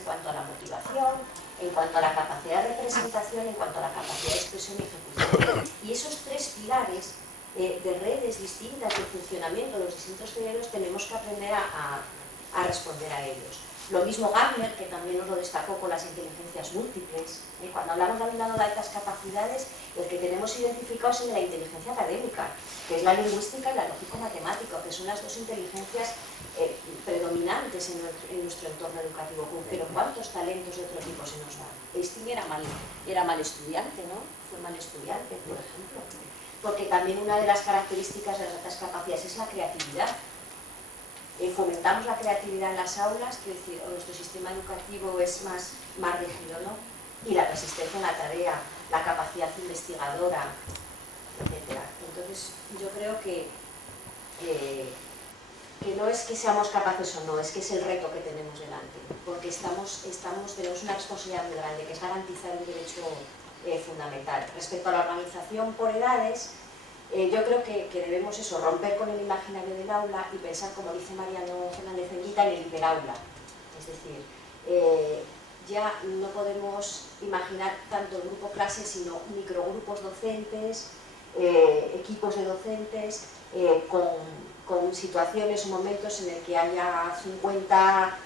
en cuanto a la motivación, en cuanto a la capacidad de representación, en cuanto a la capacidad de expresión y ejecución. Y esos tres pilares de redes distintas, de funcionamiento de los distintos cerebros, tenemos que aprender a responder a ellos. Lo mismo Gardner, que también nos lo destacó con las inteligencias múltiples. Cuando hablamos de altas capacidades, el que tenemos identificados es de la inteligencia académica, que es la lingüística y la lógico-matemática, que son las dos inteligencias predominantes en nuestro entorno educativo. Pero ¿cuántos talentos de otro tipo se nos dan? Einstein era mal estudiante, ¿no? Fue mal estudiante, por ejemplo. Porque también una de las características de las altas capacidades es la creatividad. Fomentamos la creatividad en las aulas, que es decir, nuestro sistema educativo es más rígido, ¿no? Y la persistencia en la tarea, la capacidad investigadora, etc. Entonces, yo creo que no es que seamos capaces o no, es que es el reto que tenemos delante, porque tenemos una responsabilidad muy grande, que es garantizar un derecho fundamental. Respecto a la organización por edades, yo creo que debemos romper con el imaginario del aula y pensar, como dice Mariano Fernández Enguita, en el hiperaula. Es decir, ya no podemos imaginar tanto el grupo clase, sino microgrupos docentes, equipos de docentes, con situaciones o momentos en el que haya 50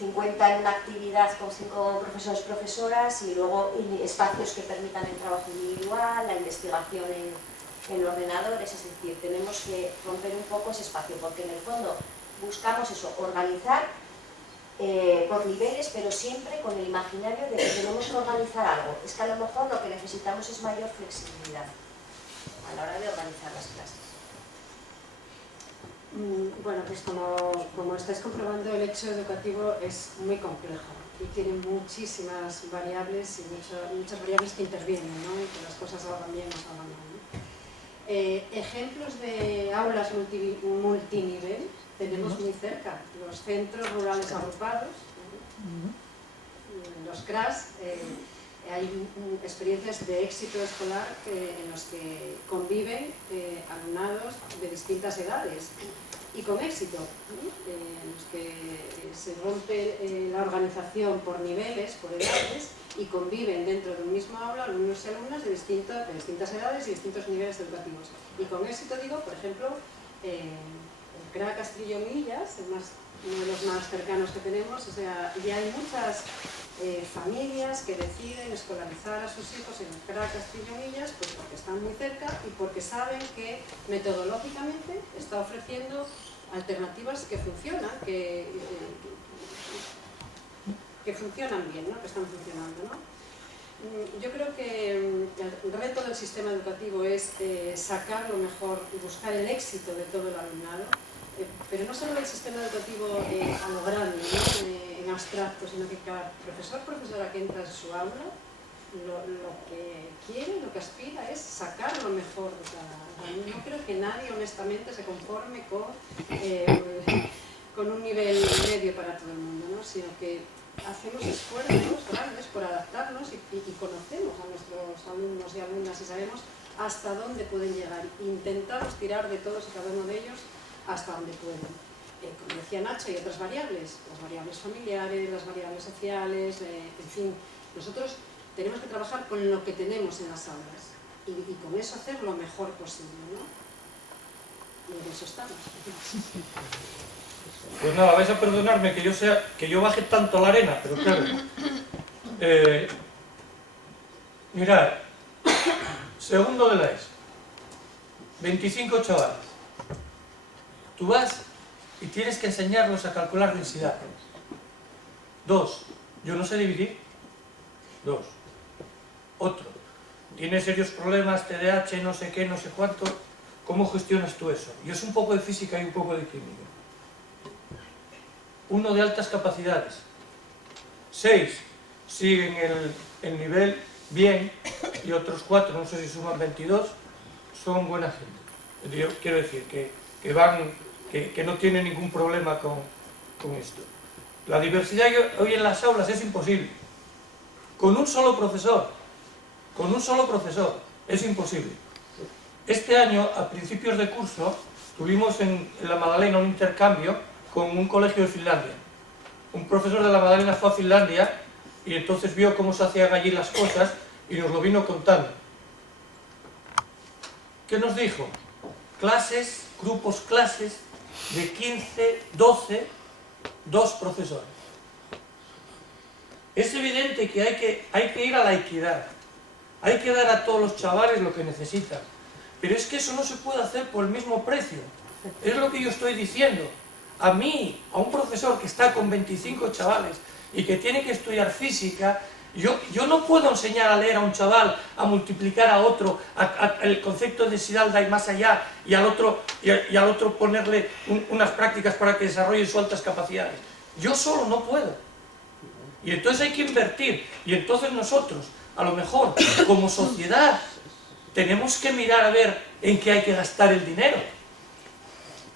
en una actividad con 5 profesores profesoras y luego espacios que permitan el trabajo individual, la investigación en ordenadores. Es decir, tenemos que romper un poco ese espacio, porque en el fondo buscamos organizar por niveles, pero siempre con el imaginario de que tenemos que organizar algo. Es que a lo mejor lo que necesitamos es mayor flexibilidad a la hora de organizar las clases. Bueno, pues como estáis comprobando, el hecho educativo es muy complejo y tiene muchísimas variables y muchas variables que intervienen, ¿no? Y que las cosas salgan bien o salgan mal, ¿no? Ejemplos de aulas multinivel tenemos muy cerca: los centros rurales agrupados, los CRAS. Hay experiencias de éxito escolar en los que conviven alumnados de distintas edades y con éxito, en los que se rompe la organización por niveles, por edades, y conviven dentro de un mismo aula alumnos y alumnas de distintas edades y distintos niveles educativos. Y con éxito digo, por ejemplo, el CRA Castrillo Millas, uno de los más cercanos que tenemos. O sea, ya hay muchas familias que deciden escolarizar a sus hijos en el CRA Castrillo Millas, pues porque están muy cerca y porque saben que metodológicamente está ofreciendo alternativas que funcionan, que funcionan bien, ¿no? Que están funcionando, ¿no? Yo creo que el reto del sistema educativo es sacar lo mejor y buscar el éxito de todo el alumnado, pero no solo del sistema educativo a lo grande, ¿no? En abstracto, sino que cada profesora que entra en su aula, lo que quiere, lo que aspira es sacar lo mejor de cada alumno. No creo que nadie honestamente se conforme con un nivel medio para todo el mundo, ¿no? Sino que hacemos esfuerzos grandes por adaptarnos y conocemos a nuestros alumnos y alumnas y sabemos hasta dónde pueden llegar. Intentamos tirar de todos y cada uno de ellos hasta donde pueden. Como decía Nacho, hay otras variables, las variables familiares, las variables sociales, en fin. Nosotros tenemos que trabajar con lo que tenemos en las aulas y con eso hacer lo mejor posible, ¿no? Y en eso estamos. Pues nada, vais a perdonarme que yo baje tanto a la arena, pero claro. Mirad, segundo de la ESO, 25 chavales. Tú vas y tienes que enseñarlos a calcular densidad. 2. Yo no sé dividir. 2. Otro. Tiene serios problemas, TDAH, no sé qué, no sé cuánto. ¿Cómo gestionas tú eso? Y es un poco de física y un poco de química. 1 de altas capacidades. 6 siguen el nivel bien y otros 4, no sé si suman 22, son buena gente. Yo quiero decir que no tienen ningún problema con esto. La diversidad hoy en las aulas es imposible. Con un solo profesor es imposible. Este año, a principios de curso, tuvimos en la Magdalena un intercambio con un colegio de Finlandia. un profesor de la Magdalena fue a Finlandia y entonces vio cómo se hacían allí las cosas y nos lo vino contando. ¿Qué nos dijo? Clases, grupos clases de 15, 12, 2 profesores. Es evidente que hay que ir a la equidad. Hay que dar a todos los chavales lo que necesitan. Pero es que eso no se puede hacer por el mismo precio. Es lo que yo estoy diciendo. A mí, a un profesor que está con 25 chavales y que tiene que estudiar física, yo no puedo enseñar a leer a un chaval, a multiplicar a otro, el concepto de Sidalda y más allá, y al otro ponerle unas prácticas para que desarrolle sus altas capacidades. Yo solo no puedo. Y entonces hay que invertir. Y entonces nosotros, a lo mejor, como sociedad, tenemos que mirar a ver en qué hay que gastar el dinero.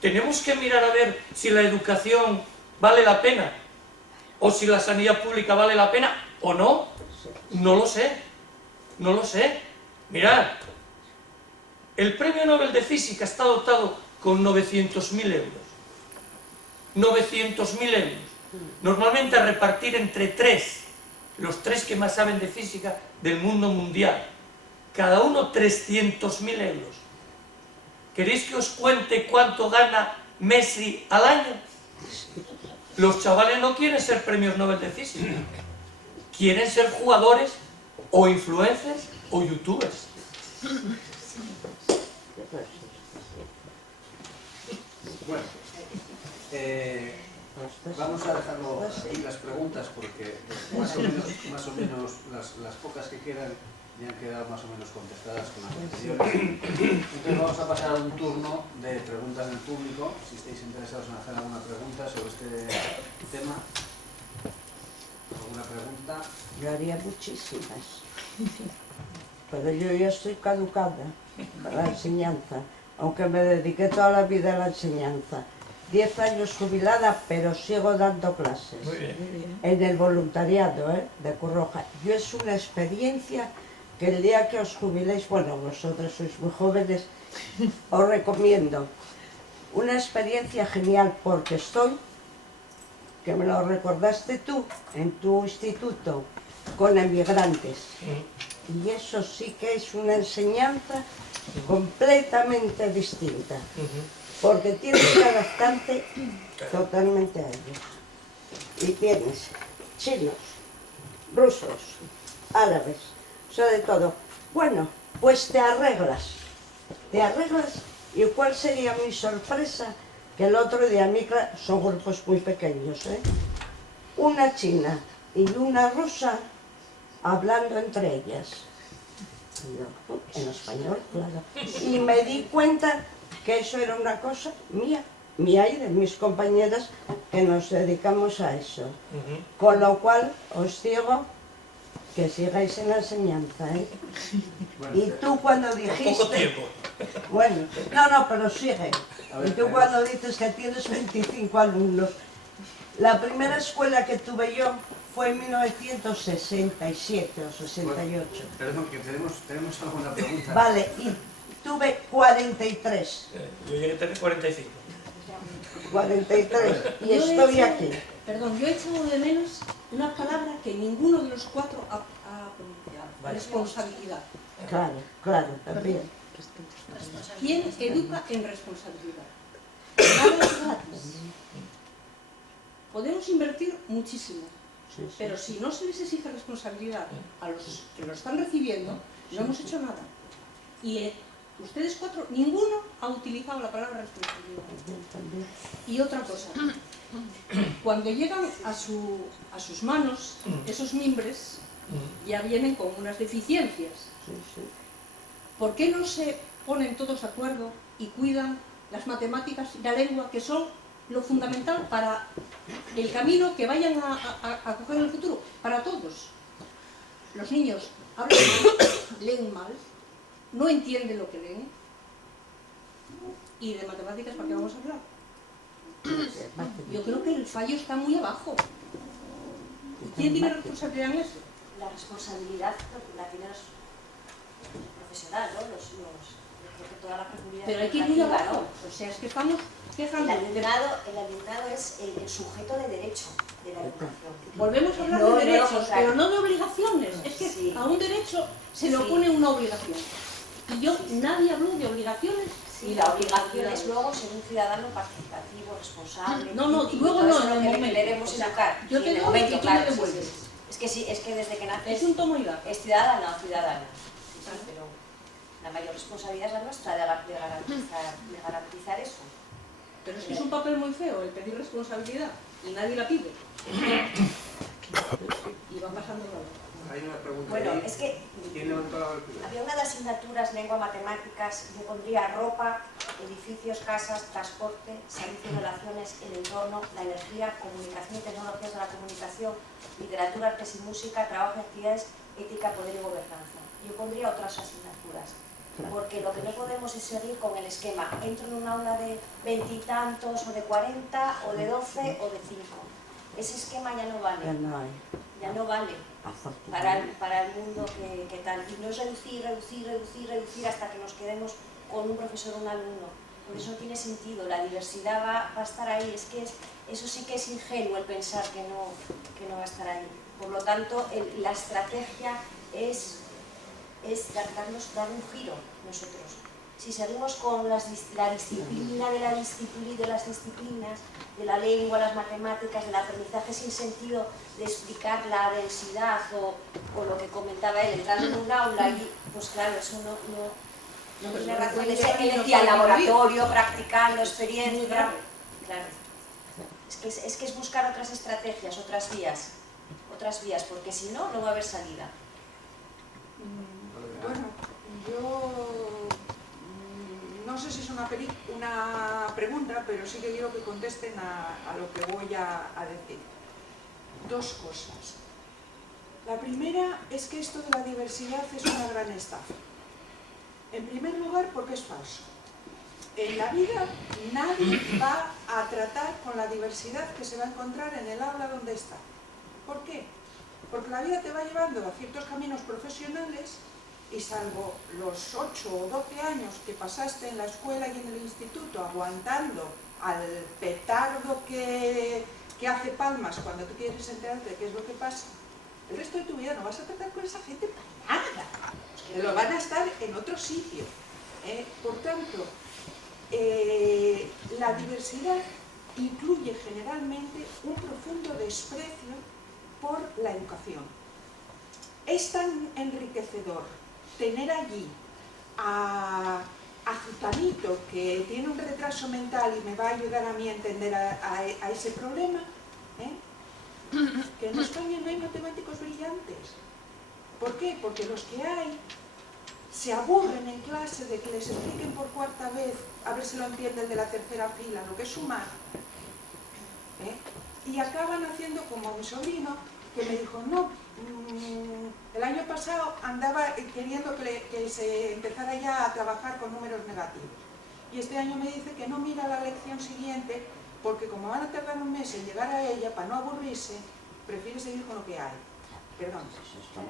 Tenemos que mirar a ver si la educación vale la pena, o si la sanidad pública vale la pena, o no. No lo sé. No lo sé. Mirad, el Premio Nobel de Física está dotado con 900.000 euros. 900.000 euros. Normalmente a repartir entre 3, los 3 que más saben de física del mundo mundial. Cada uno 300.000 euros. ¿Queréis que os cuente cuánto gana Messi al año? Los chavales no quieren ser premios Nobel de Física. Quieren ser jugadores o influencers o youtubers. Bueno, vamos a dejarlo aquí las preguntas porque más o menos las pocas que quedan ya han quedado más o menos contestadas con las anteriores. Entonces vamos a pasar a un turno de preguntas del público, si estáis interesados en hacer alguna pregunta sobre este tema. ¿Alguna pregunta? Yo haría muchísimas, pero yo ya estoy caducada para la enseñanza, aunque me dediqué toda la vida a la enseñanza. 10 años jubilada, pero sigo dando clases. Muy bien. En el voluntariado de Cruz Roja. Yo es una experiencia que el día que os jubiléis, bueno, vosotros sois muy jóvenes, os recomiendo. Una experiencia genial porque estoy, que me lo recordaste tú, en tu instituto, con emigrantes. Y eso sí que es una enseñanza completamente distinta. Porque tienes que adaptarte totalmente a ellos. Y tienes chinos, rusos, árabes, o sea, de todo. Bueno, pues te arreglas. ¿Y cuál sería mi sorpresa? Que el otro día, son grupos muy pequeños, una china y una rusa hablando entre ellas. Y yo, en español, claro. Y me di cuenta que eso era una cosa mía y de mis compañeras que nos dedicamos a eso. Con lo cual, os digo que sigáis en la enseñanza, Bueno, y tú cuando dijiste... Poco tiempo. Bueno, no, pero sigue. Y tú cuando dices que tienes 25 alumnos, la primera escuela que tuve yo fue en 1967 o 68. Perdón, que tenemos alguna pregunta. Vale, y tuve 43. Yo llegué a tener 45. 43. Y estoy aquí. Perdón, yo he echado de menos una palabra que ninguno de los 4 ha pronunciado. Vale. Responsabilidad. Claro, también. ¿Quién educa en responsabilidad? Nada es gratis. Podemos invertir muchísimo, pero si no se les exige responsabilidad a los que lo están recibiendo, no hemos hecho nada. Y ustedes 4, ninguno ha utilizado la palabra responsabilidad. Y otra cosa, cuando llegan a sus manos, esos mimbres ya vienen con unas deficiencias. ¿Por qué no se ponen todos de acuerdo y cuidan las matemáticas y la lengua, que son lo fundamental para el camino que vayan a coger en el futuro? Para todos. Los niños hablan mal, leen mal, no entienden lo que leen. ¿Y de matemáticas para qué vamos a hablar? Yo creo que el fallo está muy abajo. ¿Y quién tiene responsabilidad en eso? La responsabilidad la tiene el profesoral, ¿no? Yo creo que toda la comunidad Pero hay que ir muy educativa, abajo. O sea, es que estamos quejan El alumnado es el sujeto de derecho de la educación. Volvemos a hablar No, de no, derechos, contrario. pero no de obligaciones. Es que Sí. a un derecho se le Sí. opone una obligación. Y nadie habló de obligaciones. Sí, la obligación es luego ser un ciudadano participativo, responsable. No, no, crítico, luego todo no, eso en es el lo que momento. queremos O sea, educar. yo Sí, te en el doy y momento, tú me claro, devuelves. sí. Es que desde que naces Es un tomo y daca. es ciudadana. Sí, sí, pero la mayor responsabilidad es la nuestra de garantizar eso. Pero es que es un papel muy feo el pedir responsabilidad y nadie la pide. Y va pasando la hora. Hay una pregunta Bueno, ahí. es que ¿Quién levantó la mano primero? había una de asignaturas, lengua, matemáticas, yo pondría ropa, edificios, casas, transporte, servicios, relaciones, el entorno, la energía, comunicación y tecnologías de la comunicación, literatura, artes y música, trabajo y actividades, ética, poder y gobernanza. Yo pondría otras asignaturas, porque lo que no podemos es seguir con el esquema. Entro en un aula de 20 y tantos, o de 40, o de 12, o de 5. Ese esquema ya no vale. Ya no hay, Ya no vale afortunadamente. para el mundo que tal. Y no es reducir hasta que nos quedemos con un profesor o un alumno. Por eso no tiene sentido, la diversidad va a estar ahí. Es que eso sí que es ingenuo el pensar que no va a estar ahí. Por lo tanto, la estrategia es dar un giro nosotros. Si seguimos con la disciplina de las disciplinas, de la lengua, las matemáticas, del aprendizaje sin sentido de explicar la densidad o lo que comentaba él, entrando en un aula y, pues claro, eso no tiene razón de ser. Él decía laboratorio, practicando, experiencia. Claro. Es que es buscar otras estrategias, otras vías, porque si no, no va a haber salida. Bueno, yo no sé si es una pregunta, pero sí que quiero que contesten a lo que voy a decir. Dos cosas. La primera es que esto de la diversidad es una gran estafa. En primer lugar, porque es falso. En la vida nadie va a tratar con la diversidad que se va a encontrar en el aula donde está. ¿Por qué? Porque la vida te va llevando a ciertos caminos profesionales y salvo los 8 o 12 años que pasaste en la escuela y en el instituto aguantando al petardo que hace palmas cuando tú quieres enterarte de qué es lo que pasa, el resto de tu vida no vas a tratar con esa gente para nada. Lo van a estar en otro sitio. Por tanto, la diversidad incluye generalmente un profundo desprecio por la educación. Es tan enriquecedor tener allí a Zutanito, que tiene un retraso mental y me va a ayudar a mí a entender a ese problema, que en España no hay matemáticos brillantes. ¿Por qué? Porque los que hay se aburren en clase de que les expliquen por cuarta vez, a ver si lo entiende el de la tercera fila, lo que es sumar. Y acaban haciendo como mi sobrino, que me dijo, no, el año pasado andaba queriendo que se empezara ya a trabajar con números negativos. Y este año me dice que no mira la lección siguiente, porque como van a tardar un mes en llegar a ella, para no aburrirse, prefiere seguir con lo que hay. Perdón.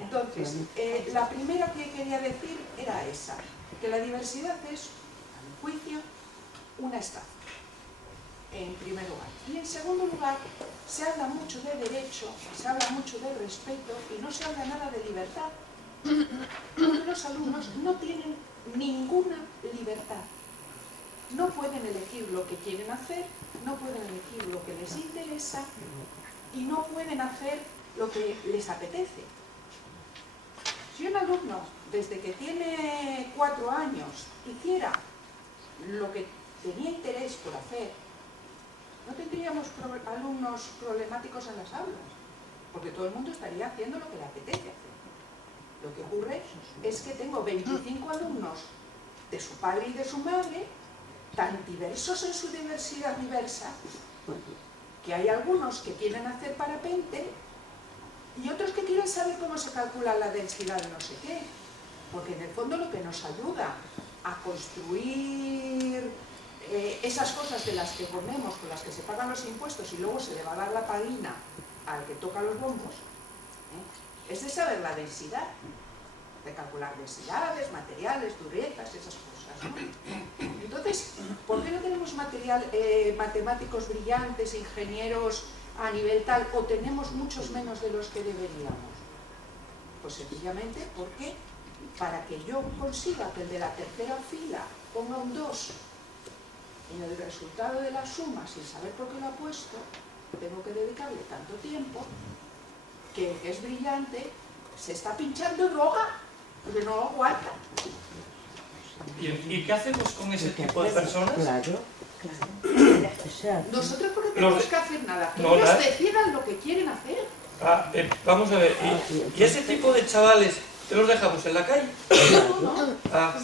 Entonces, la primera que quería decir era esa, que la diversidad es, a mi juicio, una estafa, en primer lugar. Y en segundo lugar, se habla mucho de derecho, se habla mucho de respeto y no se habla nada de libertad. Porque los alumnos no tienen ninguna libertad. No pueden elegir lo que quieren hacer, no pueden elegir lo que les interesa y no pueden hacer lo que les apetece. Si un alumno, desde que tiene 4 años, hiciera lo que tenía interés por hacer, no tendríamos alumnos problemáticos en las aulas, porque todo el mundo estaría haciendo lo que le apetece hacer. Lo que ocurre es que tengo 25 alumnos de su padre y de su madre, tan diversos en su diversidad diversa, que hay algunos que quieren hacer parapente y otros que quieren saber cómo se calcula la densidad de no sé qué. Porque en el fondo lo que nos ayuda a construir esas cosas de las que ponemos, con las que se pagan los impuestos y luego se le va a dar la paguina al que toca los bombos, es de saber la densidad. recalcular densidades, materiales, durezas, esas cosas, ¿no? Entonces, ¿por qué no tenemos matemáticos brillantes, ingenieros a nivel tal, o tenemos muchos menos de los que deberíamos? Pues sencillamente porque para que yo consiga que el de la tercera fila ponga un 2 en el resultado de la suma sin saber por qué lo ha puesto, tengo que dedicarle tanto tiempo que el que es brillante se está pinchando droga porque no lo aguanta. ¿Y qué hacemos con ese tipo de personas? Claro, claro. O sea, Nosotros no tenemos que hacer nada, que No, ellos nada. decidan lo que quieren hacer. Vamos a ver, ¿y ese tipo de chavales te los dejamos en la calle? No. Ah,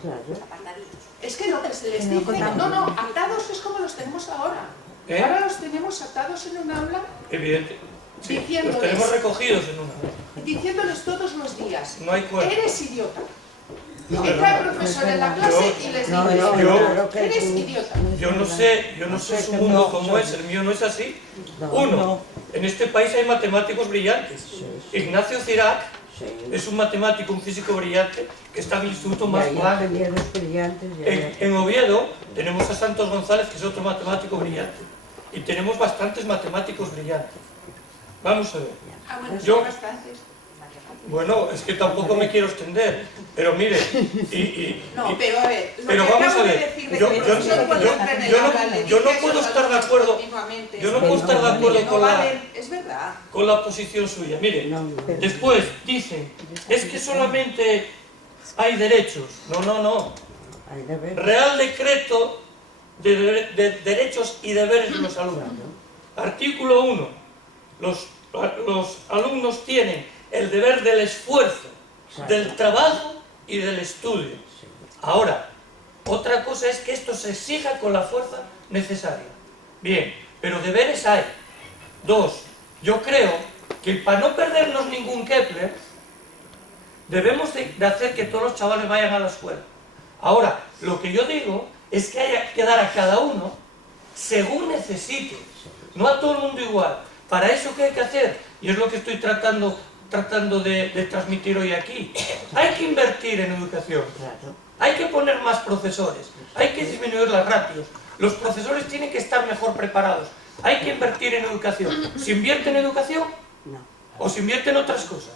claro. Es que lo que se les dice, no, atados es como los tenemos ahora. ¿Eh? Ahora los tenemos atados en un aula, evidente. Sí, los Diciéndoles. tenemos recogidos en una. diciéndoles todos los días, No hay cuerpo. eres idiota. No, Entra el no, profesor no es en la verdad. clase y les No, dice, no, Yo- claro que eres sí. idiota. Yo no sé su mundo cómo es, el mío no es así. No, Uno, no. en este país hay matemáticos brillantes. Sí, sí. Ignacio Cirac Sí. es un matemático, un físico brillante que está en el instituto más Ya grande. ingenieros brillantes, ya. En Oviedo tenemos a Santos González, que es otro matemático brillante. Y tenemos bastantes matemáticos brillantes. Vamos a ver. Ah, bueno, Yo- son bastantes. Bueno, es que tampoco me quiero extender, pero mire, No, pero a ver, lo pero que vamos acabo a de ver, decir de yo- que el yo- profesor cuando yo- entra en el yo no- aula le yo no dice a puedo esos estar de alumnos acuerdo- continuamente, yo no puedo estar de acuerdo que no con la- valen, es verdad. con la posición suya. Mire, No, no. después dicen, es que solamente hay derechos. No. Hay deberes. Real Decreto de Derechos y Deberes de los Alumnos. Artículo 1. Los alumnos tienen el deber del esfuerzo, del trabajo y del estudio. Ahora, otra cosa es que esto se exija con la fuerza necesaria. Bien, pero deberes hay. 2. Yo creo que para no perdernos ningún Kepler, debemos de hacer que todos los chavales vayan a la escuela. Ahora, lo que yo digo es que hay que dar a cada uno según necesite, no a todo el mundo igual. Para eso, ¿qué hay que hacer? Y es lo que estoy tratando de transmitir hoy aquí. Hay que invertir en educación. Claro. Hay que poner más profesores, hay que disminuir las ratios, los profesores tienen que estar mejor preparados, hay que invertir en educación. ¿Se invierte en educación No. o se invierte en otras cosas?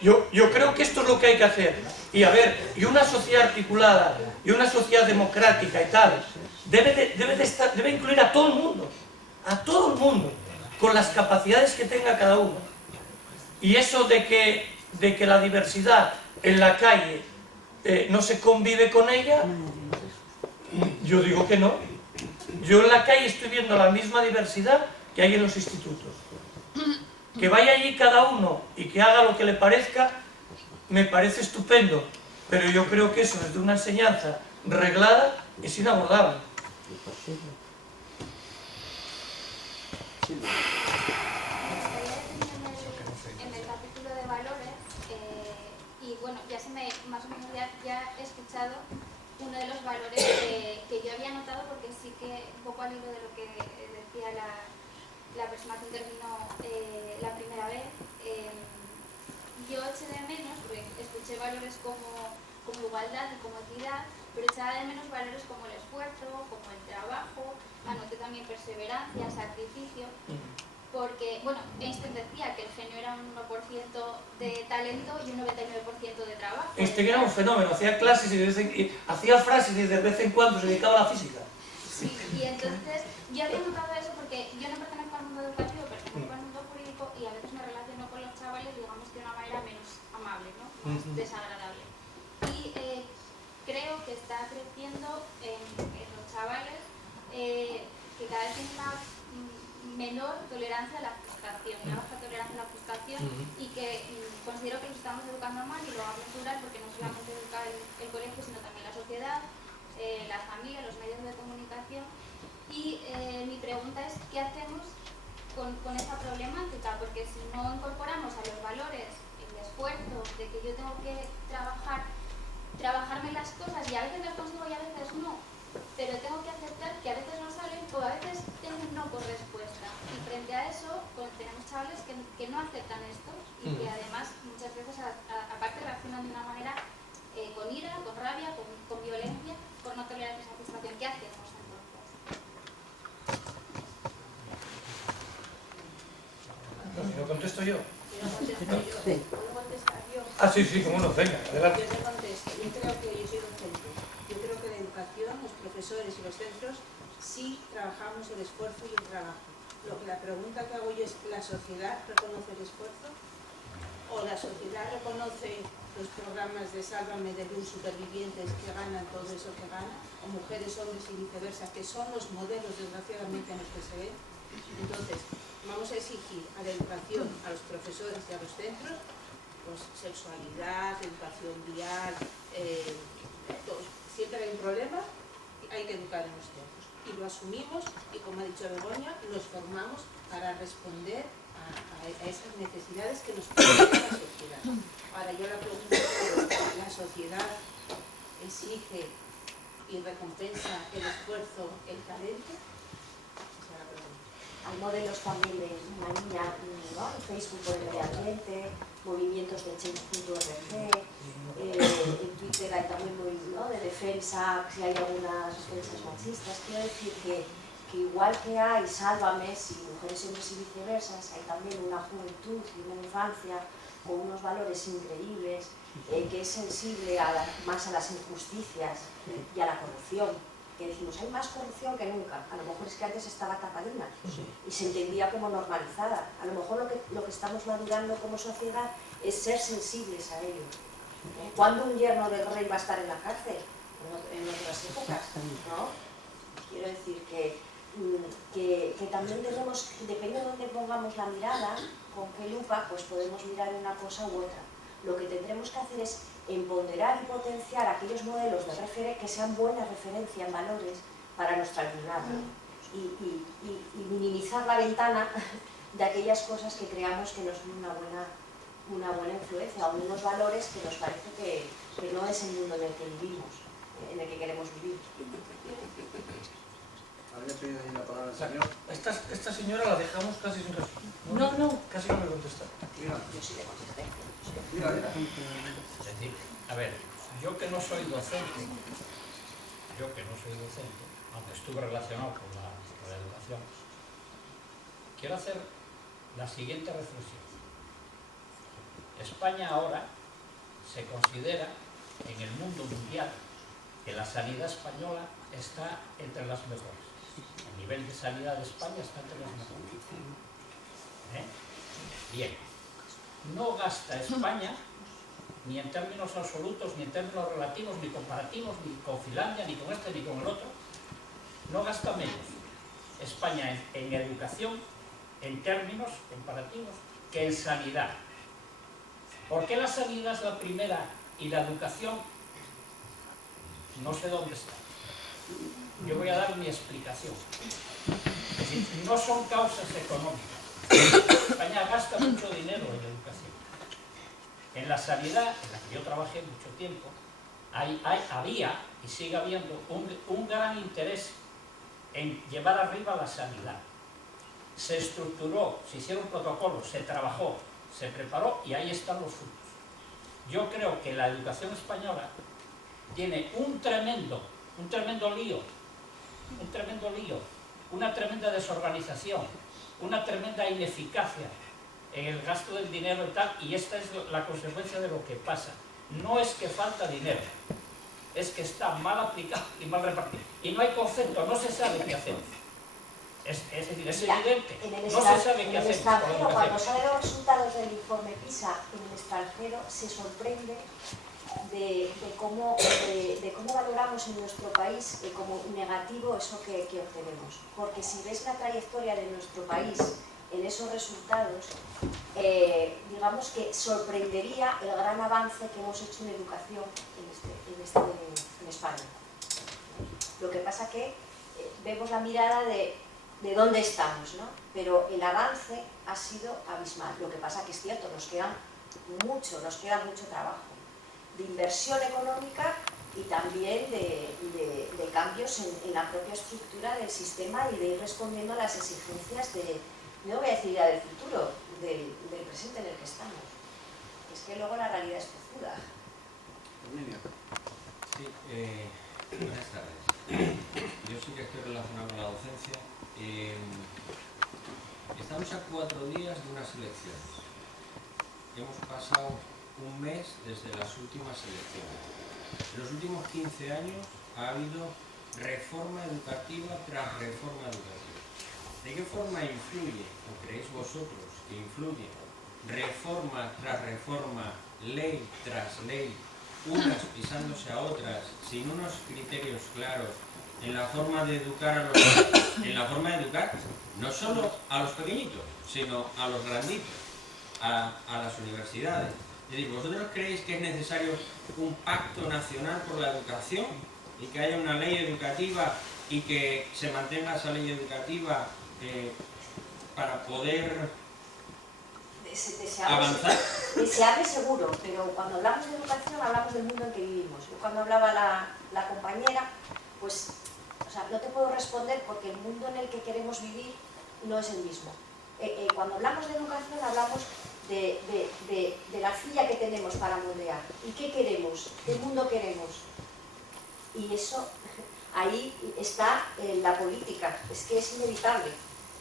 Yo creo que esto es lo que hay que hacer. Y a ver, y una sociedad articulada, y una sociedad democrática y tal, debe incluir a todo el mundo, con las capacidades que tenga cada uno. Y eso de que la diversidad en la calle no se convive con ella, yo digo que no. Yo en la calle estoy viendo la misma diversidad que hay en los institutos. Que vaya allí cada uno y que haga lo que le parezca, me parece estupendo, pero yo creo que eso desde una enseñanza reglada es inabordable. En el capítulo de valores, y bueno, ya más o menos ya he escuchado uno de los valores que yo había notado, porque sí que un poco al hilo de lo que decía la persona que intervino la primera vez, yo eché de menos, porque escuché valores como igualdad y como equidad, pero echaba de menos valores como el esfuerzo, como el trabajo, anoté también perseverancia, sacrificio, porque, bueno, Einstein decía que el genio era un 1% de talento y un 99% de trabajo. Einstein era un fenómeno, hacía clases y hacía frases y de vez en cuando se dedicaba a la física. Sí, y entonces yo había notado eso porque yo no pertenezco al mundo educativo, pertenezco al mundo jurídico y a veces me relaciono con los chavales, digamos, de una manera menos amable, ¿no? Más desagradable. Y creo que está creciendo en los chavales que cada vez tienen una menor tolerancia a la frustración, una baja tolerancia a la frustración, y que considero que los estamos educando mal, y lo hago plural porque no solamente educa el colegio, sino también la sociedad, las familias, los medios de comunicación. Y mi pregunta es, ¿qué hacemos con esta problemática? Porque si no incorporamos a los valores el esfuerzo de que yo tengo que trabajarme las cosas, y a veces las consigo y a veces no, pero tengo que aceptar que a veces no salen o a veces tengo un no por respuesta. Y frente a eso, pues, tenemos chavales que no aceptan esto y que además muchas veces ¿Lo contesto yo? Yo ¿Puedo contestar yo? Ah, sí, sí, cómo no, venga, adelante. Yo te contesto. Yo creo que yo soy docente. Yo creo que la educación, los profesores y los centros sí trabajamos el esfuerzo y el trabajo. La pregunta que hago yo es, ¿la sociedad reconoce el esfuerzo? ¿O la sociedad reconoce los programas de Sálvame de Luz, supervivientes que ganan todo eso que ganan? ¿O mujeres, hombres y viceversa, que son los modelos desgraciadamente en los que se ven? Entonces, vamos a exigir a la educación, a los profesores y a los centros, pues sexualidad, educación vial, todo. Siempre hay un problema, hay que educar en los centros. Y lo asumimos y, como ha dicho Begoña, nos formamos para responder a esas necesidades que nos pide la sociedad. Ahora yo la pregunta es, ¿la sociedad exige y recompensa el esfuerzo, el talento? Esa es la pregunta. Hay modelos también de una niña, ¿no? En Facebook por el medio ambiente, movimientos de change.org, en Twitter hay también ¿no? de defensa, si hay algunas defensas machistas. Quiero decir que igual que hay Sálvames y Mujeres, Hombres y Viceversas, hay también una juventud y una infancia con unos valores increíbles, que es sensible más a las injusticias y a la corrupción. Que decimos, hay más corrupción que nunca. A lo mejor es que antes estaba tapadina y se entendía como normalizada. A lo mejor lo que estamos madurando como sociedad es ser sensibles a ello. ¿Cuándo un yerno del rey va a estar en la cárcel? En otras épocas, ¿no? Quiero decir que también tenemos, depende de dónde pongamos la mirada, con qué lupa, pues podemos mirar una cosa u otra. Lo que tendremos que hacer es empoderar y potenciar aquellos modelos de que sean buena referencia en valores para nuestra alumnado y minimizar la ventana de aquellas cosas que creamos que nos dan una buena influencia o unos valores que nos parece que no es el mundo en el que vivimos, en el que queremos vivir. ¿Había pedido ahí la palabra el señor? Esta señora la dejamos casi sin respuesta. No. Casi no me contesta. Mira, Yo sí le contesté. mira. Es decir, a ver, yo que no soy docente, aunque estuve relacionado con la educación, quiero hacer la siguiente reflexión. España ahora se considera en el mundo mundial que la sanidad española está entre las mejores. El nivel de sanidad de España está entre las mejores. Bien, no gasta España ni en términos absolutos, ni en términos relativos, ni comparativos, ni con Finlandia, ni con este, ni con el otro. No gasta menos España en educación, en términos comparativos, que en sanidad. ¿Por qué la sanidad es la primera y la educación no sé dónde está? Yo voy a dar mi explicación. Es decir, no son causas económicas. España gasta mucho dinero en educación. En la sanidad, en la que yo trabajé mucho tiempo, había y sigue habiendo un gran interés en llevar arriba la sanidad. Se estructuró, se hicieron protocolos, se trabajó, se preparó y ahí están los frutos. Yo creo que la educación española tiene un tremendo lío, una tremenda desorganización, una tremenda ineficacia en el gasto del dinero y tal, y esta es la consecuencia de lo que pasa. No es que falta dinero, es que está mal aplicado y mal repartido. Y no hay concepto, no se sabe qué hacer. Es decir, es evidente, no se sabe qué hacer. En el extranjero, cuando salen los resultados del informe PISA, en el extranjero se sorprende de cómo valoramos en nuestro país como negativo eso que obtenemos. Porque si ves la trayectoria de nuestro país en esos resultados, digamos que sorprendería el gran avance que hemos hecho en educación en España. Lo que pasa que vemos la mirada de dónde estamos, ¿no? Pero el avance ha sido abismal. Lo que pasa que es cierto, nos queda mucho trabajo de inversión económica y también de cambios en la propia estructura del sistema y de ir respondiendo a las exigencias no voy a decir ya del futuro, del presente en el que estamos. Es que luego la realidad es tozuda. Sí, buenas tardes. Yo sí que estoy relacionado con la docencia. Estamos a 4 días de unas elecciones. Hemos pasado un mes desde las últimas elecciones. En los últimos 15 años ha habido reforma educativa tras reforma educativa. ¿De qué forma influye, o creéis vosotros que influye, reforma tras reforma, ley tras ley, unas pisándose a otras, sin unos criterios claros, en la forma de educar a los niños, en la forma de educar no solo a los pequeñitos, sino a los granditos, a las universidades? Es decir, ¿vosotros creéis que es necesario un pacto nacional por la educación y que haya una ley educativa y que se mantenga esa ley educativa para poder avanzar? Deseable seguro, pero cuando hablamos de educación hablamos del mundo en que vivimos. Yo cuando hablaba la compañera, pues, o sea, no te puedo responder porque el mundo en el que queremos vivir no es el mismo. Cuando hablamos de educación hablamos de la arcilla que tenemos para moldear. ¿Y qué queremos? ¿Qué mundo queremos? Y eso, ahí está la política, es que es inevitable,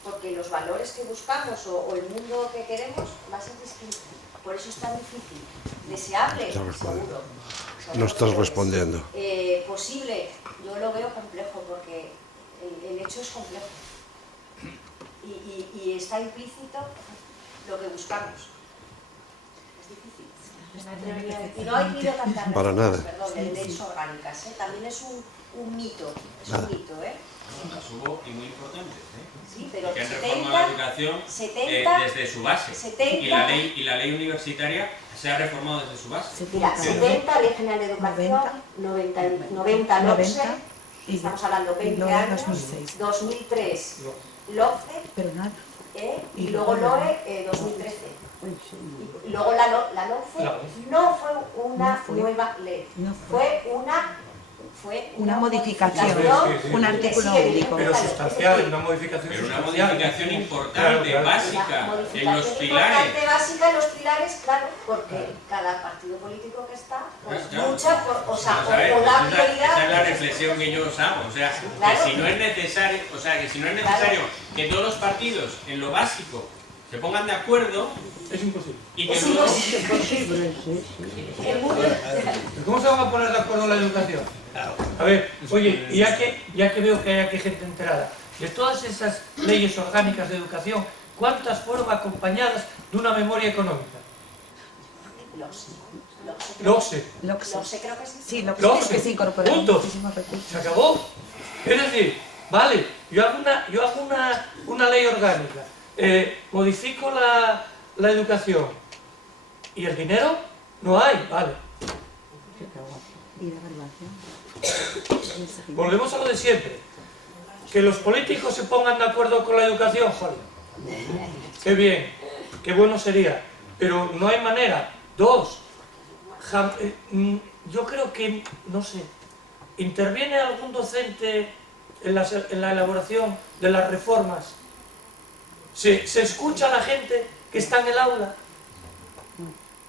porque los valores que buscamos o el mundo que queremos va a ser distinto. Por eso es tan difícil. Deseable, seguro. No estás respondiendo. Posible, yo lo veo complejo, porque el hecho es complejo. Y está implícito lo que buscamos. Es difícil. Y no hay que ir a tantas Para nada. de leyes orgánicas, también es un mito, Las hubo y muy importantes, Sí, pero que han 70, reformado la educación 70, desde su base. 70, y la ley universitaria se ha reformado desde su base. Mira, 70 Ley General de Educación, 90 LOCSE, estamos hablando 20 años, 2003 LOCSE, y luego LOE 2013. Y luego la LOCSE no fue una nueva ley, fue una modificación, un artículo único. Pero sustancial, una modificación Pero una sustancial. modificación importante, Claro. básica, en los pilares. importante, básica en los pilares, claro, porque cada partido político que está pues, Claro. lucha por, o sea, Vamos a ver, por la esa prioridad. es la reflexión que yo os hago, o sea, Claro. que si no es necesario, que todos los partidos en lo básico se pongan de acuerdo, Es imposible. y que Es luego... imposible. El mundo- ¿Cómo se van a poner de acuerdo en la educación? A ver, oye, y ya que veo que hay aquí gente enterada, de todas esas leyes orgánicas de educación, ¿cuántas fueron acompañadas de una memoria económica? LOCSE. LOCSE creo que sí. Sí, lo LOCSE. que se incorporó Punto. muchísimos recursos. Se acabó. Es decir, vale, yo hago una ley orgánica, modifico la educación y el dinero no hay, vale. Y la evaluación. Volvemos a lo de siempre. Que los políticos se pongan de acuerdo con la educación, joder. Qué bien, qué bueno sería. Pero no hay manera. Dos, yo creo que, no sé, ¿interviene algún docente en la elaboración de las reformas? ¿Se escucha a la gente que está en el aula?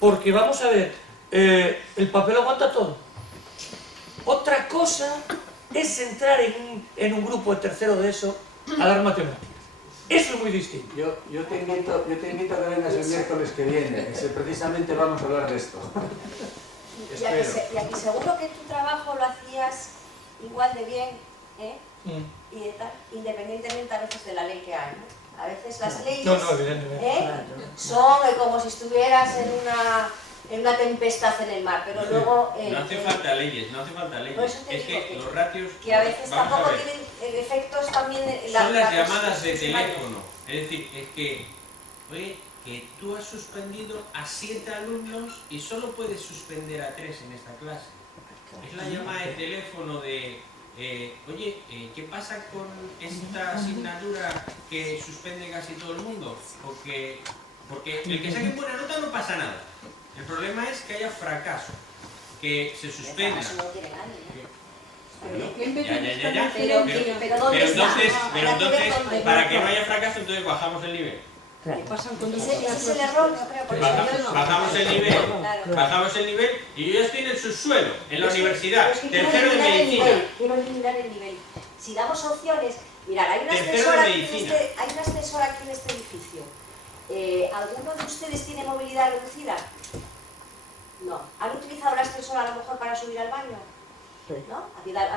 Porque vamos a ver, el papel aguanta todo. Otra cosa es entrar en un grupo de tercero de eso a dar matemáticas. Eso es muy distinto. Yo te invito a que vengas el miércoles que viene, que precisamente vamos a hablar de esto. Y aquí seguro que tu trabajo lo hacías igual de bien, y de tal, independientemente a veces de la ley que hay, ¿no? A veces las leyes No, evidentemente. son como si estuvieras en una tempestad en el mar, pero luego... No hace falta leyes, no hace falta leyes. Por eso te Es digo que los ratios... que a veces vamos tampoco ver, tienen efectos también... son las llamadas de teléfono. Es decir, es que, oye, que tú has suspendido a 7 alumnos y solo puedes suspender a 3 en esta clase. Es la llamada de teléfono de... oye, ¿qué pasa con esta asignatura que suspende casi todo el mundo? Porque el que saque buena nota no pasa nada. El problema es que haya fracaso, que se suspenda. Eso no quiere nadie, ¿no? Ya. Pero ¿dónde está? Pero entonces, para que no haya fracaso, entonces bajamos el nivel. Ese es el error, yo creo, por eso yo no. Bajamos el nivel, Claro. bajamos el nivel y yo ya estoy en el subsuelo, en la universidad, Pero es que tercero de medicina. quiero eliminar el nivel. Si damos opciones, Mirad, hay una Tercero ascensor de aquí medicina. hay un ascensor aquí en este edificio. ¿Alguno de ustedes tiene movilidad reducida? No. ¿Han utilizado el ascensor a lo mejor para subir al baño? Sí. ¿No? Ha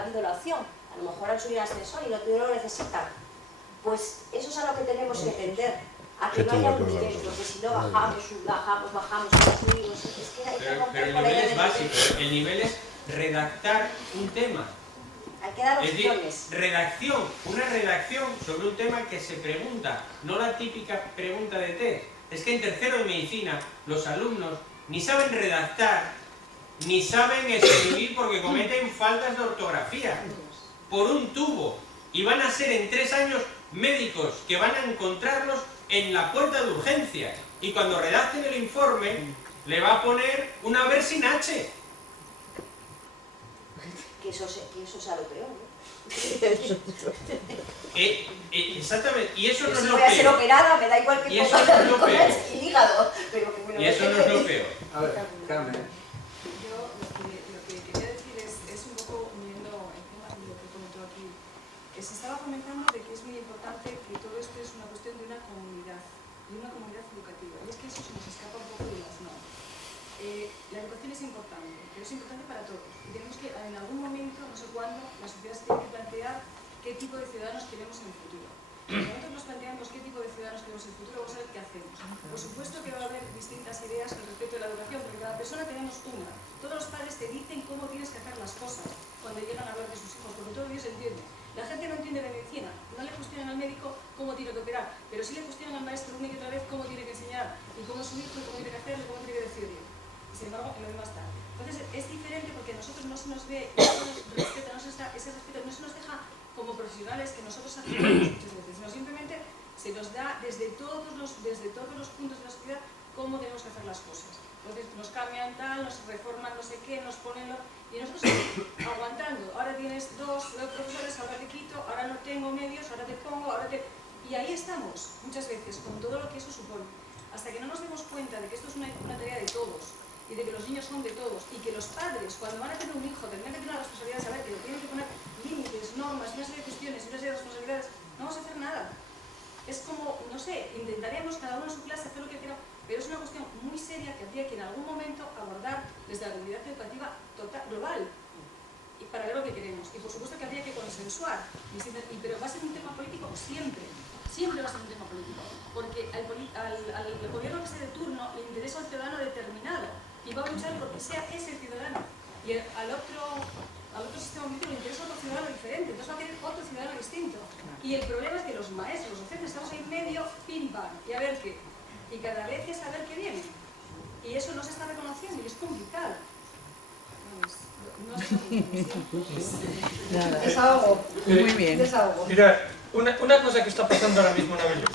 habido la opción. A lo mejor han subido al ascensor y no lo necesitan. Pues eso es a lo que tenemos que tender. A que no haya un nivel, porque si no bajamos, subimos. Es que hay que Pero romper el con la nivel idea es del básico, el nivel es redactar un tema. Hay que dar Es decir, opciones. redacción, una redacción sobre un tema que se pregunta, no la típica pregunta de test. Es que en tercero de medicina los alumnos ni saben redactar, ni saben escribir porque cometen faltas de ortografía por un tubo. Y van a ser en 3 años médicos que van a encontrarlos en la puerta de urgencias. Y cuando redacten el informe, le va a poner una ver sin H. Que eso sea lo peor, ¿no? Exactamente, y eso no es Si lo voy a ser peor. operada, me da igual que Y eso no es lo ponga peor. el hígado. Pero que me lo Y eso no dejen es lo de- peor. A ver, Carmen. Yo lo que quería decir es un poco uniendo el tema de lo que comentó aquí. Se estaba comentando de que es muy importante que todo esto es una cuestión de una comunidad educativa. Y es que eso se nos escapa un poco de las normas. La educación es importante, pero es importante para todos. Y tenemos que, en algún momento, no sé cuándo, la sociedad se tiene que plantear qué tipo de ciudadanos queremos en el futuro. Si nosotros nos planteamos qué tipo de ciudadanos queremos en el futuro, vamos a ver qué hacemos. Por supuesto que va a haber distintas ideas con respecto a la educación, porque cada persona tenemos una. Todos los padres te dicen cómo tienes que hacer las cosas cuando llegan a hablar de sus hijos, porque todo Dios entiende. La gente no entiende de medicina, no le cuestionan al médico cómo tiene que operar, pero sí le cuestionan al maestro una y otra vez cómo tiene que enseñar, y cómo es su hijo, y cómo tiene que hacerlo, y cómo tiene que decirle. Sin embargo, lo demás está. Entonces, es diferente porque a nosotros no se nos ve, no se nos respeta, ese respeto no se nos deja como profesionales que nosotros hacemos muchas veces, sino simplemente se nos da desde todos los puntos de la sociedad cómo tenemos que hacer las cosas. Entonces, nos cambian tal, nos reforman no sé qué, nos ponen lo... Y nosotros aguantando. Ahora tienes 2 profesores, ahora te quito, ahora no tengo medios, ahora te pongo, ahora te... Y ahí estamos, muchas veces, con todo lo que eso supone. Hasta que no nos demos cuenta de que esto es una tarea de todos, y de que los niños son de todos, y que los padres, cuando van a tener un hijo, tendrán que tener la responsabilidad de saber que le tienen que poner límites, normas, una serie de cuestiones, una serie de responsabilidades, no vamos a hacer nada. Es como, no sé, intentaremos cada uno en su clase hacer lo que quiera, pero es una cuestión muy seria que habría que en algún momento abordar desde la comunidad educativa total, global, y para ver lo que queremos. Y por supuesto que habría que consensuar, pero va a ser un tema político siempre. Siempre va a ser un tema político, porque al gobierno que esté de turno le interesa un ciudadano determinado y va a luchar por que sea ese ciudadano. Y al otro sistema político le interesa otro ciudadano diferente, entonces va a querer otro ciudadano distinto. Y el problema es que los maestros, los docentes, estamos ahí en medio, pim pam, y a ver qué. Y cada vez es a ver qué viene. Y eso no se está reconociendo y es complicado. No es Desahogo. Muy bien. Desahogo. Mira, una cosa que está pasando ahora mismo en Avilés.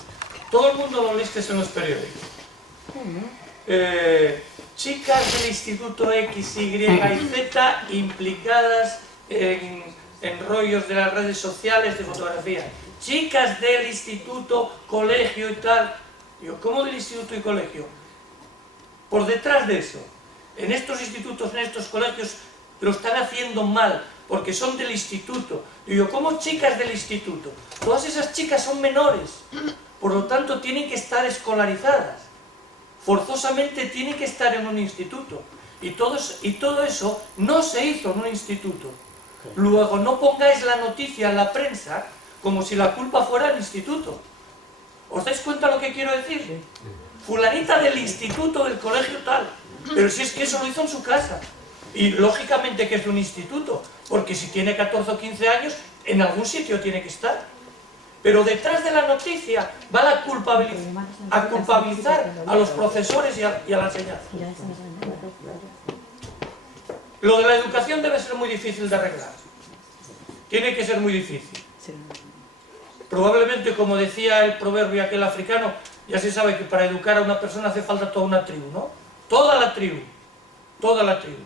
Todo el mundo lo leíste en los periódicos. Chicas del Instituto X, Y y Z implicadas en rollos de las redes sociales de fotografía. Chicas del instituto, colegio y tal. Digo, ¿cómo del instituto y colegio? Por detrás de eso, en estos institutos, en estos colegios, lo están haciendo mal, porque son del instituto. Digo, ¿cómo chicas del instituto? Todas esas chicas son menores, por lo tanto tienen que estar escolarizadas. Forzosamente tienen que estar en un instituto. Y todo eso no se hizo en un instituto. Luego, no pongáis la noticia en la prensa como si la culpa fuera del instituto. ¿Os dais cuenta lo que quiero decir? Fulanita del instituto, del colegio tal. Pero si es que eso lo hizo en su casa. Y lógicamente que es de un instituto, porque si tiene 14 o 15 años, en algún sitio tiene que estar. Pero detrás de la noticia va a culpabilizar a los profesores y a la enseñanza. Lo de la educación debe ser muy difícil de arreglar. Tiene que ser muy difícil. Probablemente, como decía el proverbio aquel africano, ya se sabe que para educar a una persona hace falta toda una tribu, ¿no? Toda la tribu. Toda la tribu.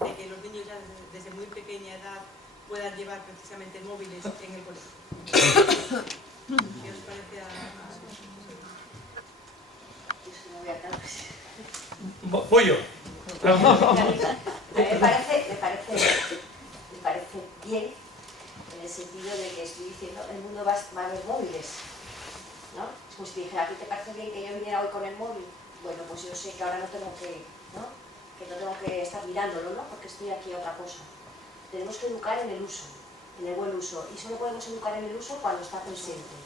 De que los niños ya desde muy pequeña edad puedan llevar precisamente móviles en el colegio. ¿Qué os parece a eso? Voy yo. A mí me parece bien en el sentido de que estoy diciendo el mundo va a haber móviles, ¿no? Es como si te dijera, ¿a ti te parece bien que yo viniera hoy con el móvil? Bueno, pues yo sé que ahora no tengo que, ¿no? Que no tengo que estar mirándolo, ¿no? Porque estoy aquí a otra cosa. Tenemos que educar en el uso, en el buen uso, y solo podemos educar en el uso cuando está presente.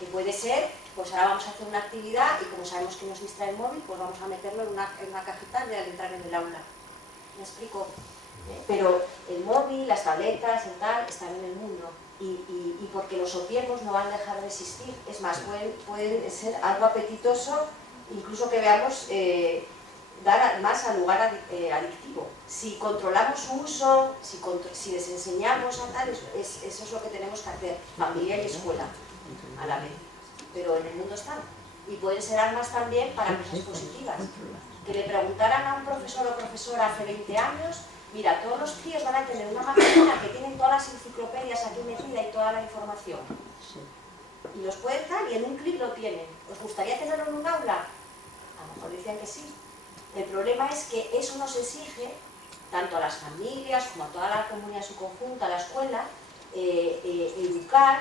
Que puede ser, pues ahora vamos a hacer una actividad y como sabemos que nos distrae el móvil, pues vamos a meterlo en una cajita al entrar en el aula. ¿Me explico? Pero el móvil, las tabletas, el tal, están en el mundo y porque los obviemos no van a dejar de existir. Es más, pueden ser algo apetitoso, incluso que veamos dar más al lugar adictivo. Si controlamos su uso, si les enseñamos a tal, eso es lo que tenemos que hacer, familia y escuela a la vez. Pero en el mundo están. Y pueden ser armas también para cosas positivas. Que le preguntaran a un profesor o profesora hace 20 años, mira, todos los críos van a tener una máquina que tienen todas las enciclopedias aquí metidas y toda la información. Y los pueden dar y en un clic lo tienen. ¿Os gustaría tenerlo en un aula? A lo mejor decían que sí. El problema es que eso nos exige, tanto a las familias como a toda la comunidad en su conjunto, a la escuela, educar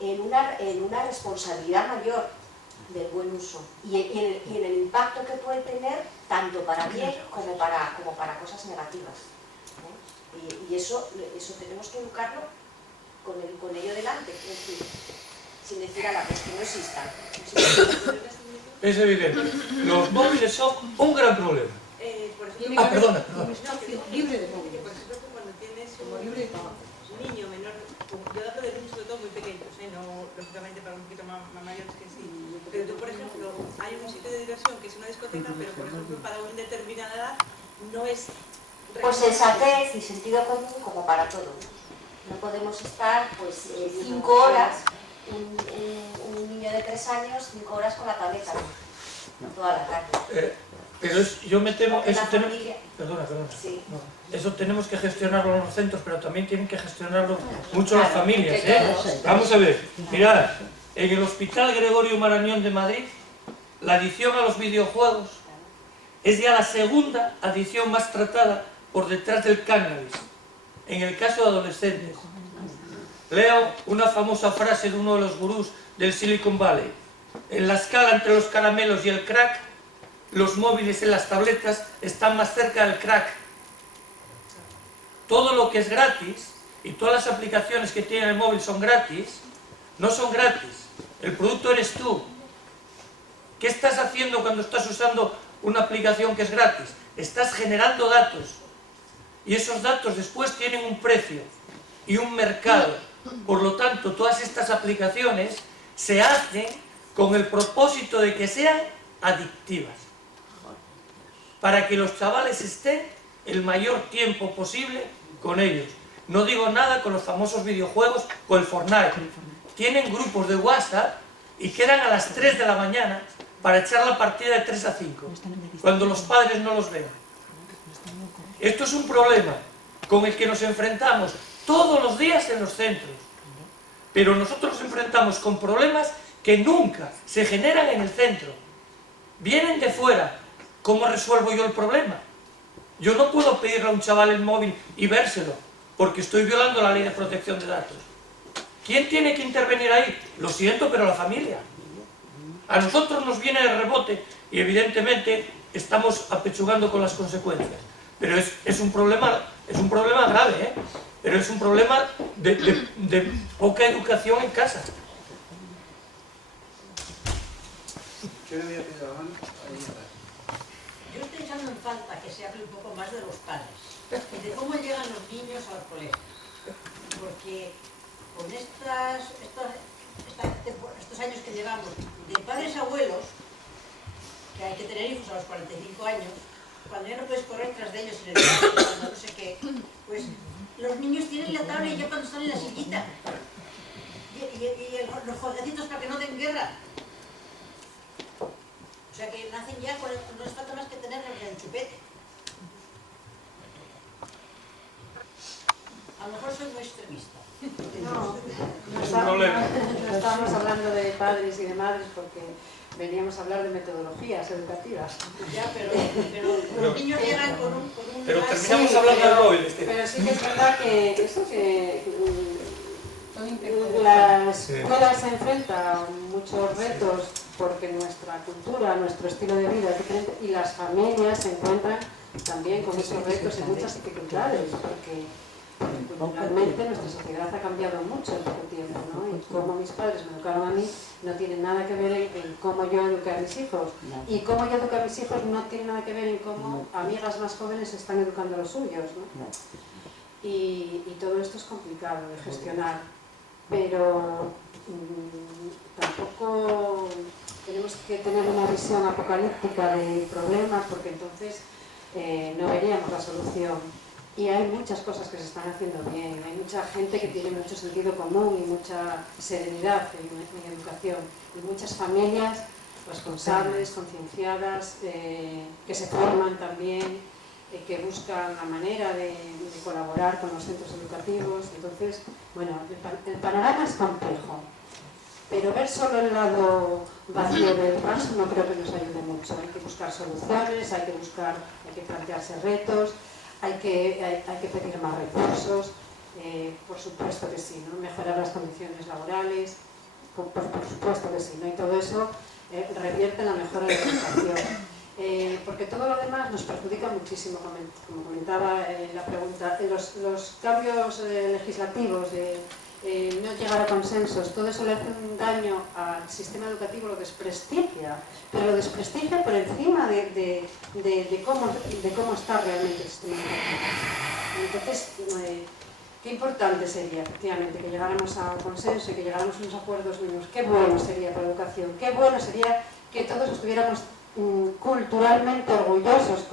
en una responsabilidad mayor del buen uso y en el impacto que puede tener tanto para bien como para cosas negativas. Y eso tenemos que educarlo con ello delante, es decir, sin decir a la vez que no existan. Es evidente. Los móviles son un gran problema. Perdona. Libre de móvil. Por ejemplo, cuando tienes un niño menor, yo hablo de niños sobre todo muy pequeños, no lógicamente para un poquito más mayores que sí. Pero tú, por ejemplo, hay un sitio de diversión que es una discoteca, pero por ejemplo para una determinada edad no es... Pues sensatez y sentido común como para todo. No podemos estar pues 5 horas, un niño de 3 años, 5 horas con la tableta, toda la tarde. Pero yo me temo, perdona. Sí. No, eso tenemos que gestionarlo en los centros, pero también tienen que gestionarlo mucho las familias. Vamos a ver, mirad, en el Hospital Gregorio Marañón de Madrid, la adicción a los videojuegos es ya la segunda adicción más tratada por detrás del cannabis, en el caso de adolescentes. Leo una famosa frase de uno de los gurús del Silicon Valley: en la escala entre los caramelos y el crack, los móviles en las tabletas están más cerca del crack. Todo lo que es gratis y todas las aplicaciones que tiene el móvil son gratis, no son gratis. El producto eres tú. ¿Qué estás haciendo cuando estás usando una aplicación que es gratis? Estás generando datos y esos datos después tienen un precio y un mercado. Por lo tanto, todas estas aplicaciones se hacen con el propósito de que sean adictivas, para que los chavales estén el mayor tiempo posible con ellos. No digo nada con los famosos videojuegos o el Fortnite. Tienen grupos de WhatsApp y quedan a las 3 de la mañana para echar la partida de 3 a 5, cuando los padres no los ven. Esto es un problema con el que nos enfrentamos todos los días en los centros, pero nosotros nos enfrentamos con problemas que nunca se generan en el centro. Vienen de fuera. ¿Cómo resuelvo yo el problema? Yo no puedo pedirle a un chaval el móvil y vérselo, porque estoy violando la ley de protección de datos. ¿Quién tiene que intervenir ahí? Lo siento, pero la familia. A nosotros nos viene de rebote y evidentemente estamos apechugando con las consecuencias. Pero es un problema grave, ¿eh? Pero es un problema de poca educación en casa. ¿Qué le voy a pedir a la mano? Ahí está. Yo estoy echando en falta que se hable un poco más de los padres y de cómo llegan los niños a los colegios. Porque con estos años que llevamos de padres a abuelos, que hay que tener hijos a los 45 años, cuando ya no puedes correr tras de ellos en el barrio, cuando no sé qué, pues los niños tienen la tablet ya cuando están en la sillita. Y los jueguecitos para que no den guerra. O sea que nacen ya, no les falta más que tener el chupete. A lo mejor soy muy extremista. No estamos hablando de padres y de madres porque veníamos a hablar de metodologías educativas. Ya, pero los niños llegan con un Pero base. terminamos hablando de móviles. Pero sí que es verdad que eso la escuela se enfrenta a muchos retos porque nuestra cultura, nuestro estilo de vida es diferente y las familias se encuentran también con muchos retos y muchas dificultades porque culturalmente nuestra sociedad ha cambiado mucho en poco tiempo, ¿no? Y cómo mis padres me educaron a mí no tiene nada que ver en cómo yo eduqué a mis hijos y cómo yo eduqué a mis hijos no tiene nada que ver en cómo amigas más jóvenes están educando a los suyos, ¿no? Y todo esto es complicado de gestionar, pero tampoco tenemos que tener una visión apocalíptica del problema porque entonces no veríamos la solución. Y hay muchas cosas que se están haciendo bien, hay mucha gente que tiene mucho sentido común y mucha serenidad en educación, y muchas familias responsables, concienciadas, que se forman también, que buscan la manera de colaborar con los centros educativos. Entonces, bueno, el panorama es complejo, pero ver solo el lado vacío del vaso no creo que nos ayude mucho. Hay que buscar soluciones, hay que plantearse retos, hay que pedir más recursos, por supuesto que sí, ¿no? Mejorar las condiciones laborales, por supuesto que sí, ¿no? Y todo eso revierte en la mejora de la educación. Porque todo lo demás nos perjudica muchísimo, como comentaba la pregunta. Los cambios legislativos, no llegar a consensos, todo eso le hace un daño al sistema educativo, lo desprestigia, pero lo desprestigia por encima de cómo está realmente el sistema educativo. Entonces, qué importante sería, efectivamente, que llegáramos a consenso y que llegáramos a unos acuerdos mínimos. Qué bueno sería para la educación, qué bueno sería que todos estuviéramos culturalmente orgullosos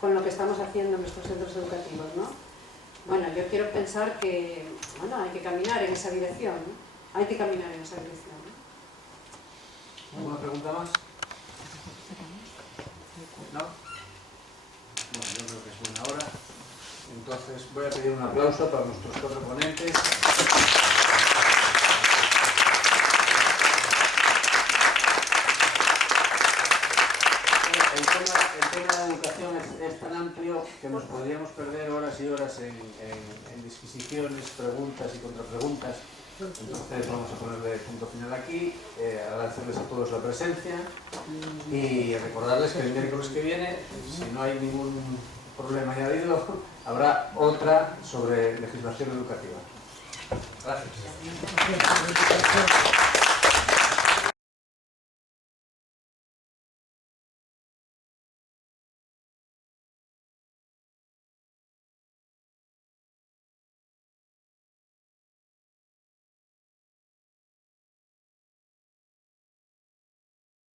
con lo que estamos haciendo en nuestros centros educativos, ¿no? Bueno, yo quiero pensar que hay que caminar en esa dirección, ¿no? Hay que caminar en esa dirección, ¿no? ¿Alguna pregunta más? ¿No? Bueno, yo creo que es buena hora. Entonces voy a pedir un aplauso para nuestros 4 ponentes. El tema de educación es tan amplio que nos podríamos perder horas y horas en disquisiciones, preguntas y contrapreguntas. Entonces vamos a ponerle punto final aquí, agradecerles a todos la presencia y recordarles que el miércoles que viene, si no hay ningún problema añadido, habrá otra sobre legislación educativa. Gracias.